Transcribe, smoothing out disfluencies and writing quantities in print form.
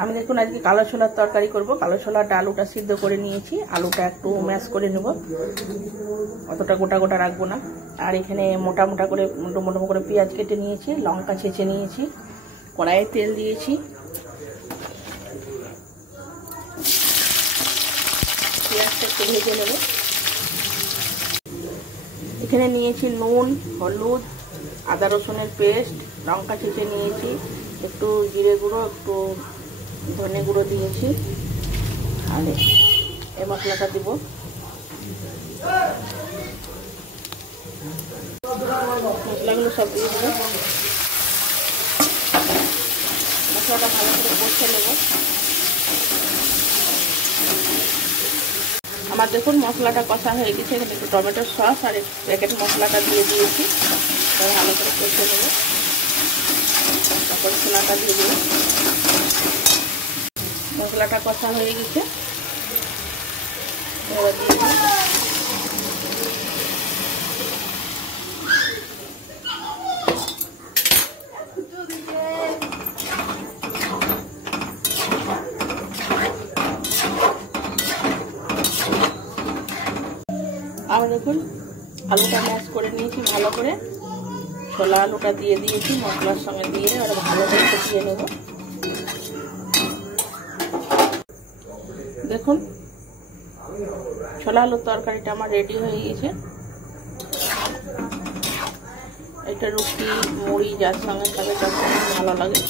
আমি দেখুন আজকে কালো ছোলার তরকারি করব। কালো ছোলাটা আলুটা সিদ্ধ করে নিয়েছি, আলুটা একটু ম্যাশ করে নেব, অতটা গোটা গোটা রাখবো না। আর এখানে মোটা মোটা করে মোটা করে পেঁয়াজ কেটে নিয়েছি, লঙ্কা ছেঁচে নিয়েছি, কড়াইয়ে তেল দিয়েছি, পেঁয়াজটা একটু ভেজে নেব। এখানে নিয়েছি নুন, হলুদ, আদা রসুনের পেস্ট, লঙ্কা ছেঁচে নিয়েছি, একটু জিরে গুঁড়ো, একটু ধনে গুঁড়ো দিয়েছি, আর এই মশলাটা দিব। মশলাগুলো সব দিয়ে দেবো, মশলাটা ভালো করে কষে নেব। আমার দেখুন মশলাটা কষা হয়ে গেছে, এখানে একটু টমেটো সস আর প্যাকেট মশলাটা দিয়ে দিয়েছি, ভালো করে কষে নেব। তারপর ছোলাটা দিয়ে দেবো। মশলাটা কষা হয়ে গেছে, এবার দিয়ে দিই। আবার দেখুন আলুটা ম্যাশ করে নিয়েছি ভালো করে, ছোলা আলুটা দিয়ে দিয়েছি মশলার সঙ্গে দিয়ে, আর ভালো করে কষিয়ে নেব। দেখুন ছোলা আলুর তরকারিটা আমার রেডি হয়ে গেছে। এটা রুটি মুড়ি যার সঙ্গে খাবে তার সঙ্গে ভালো লাগে।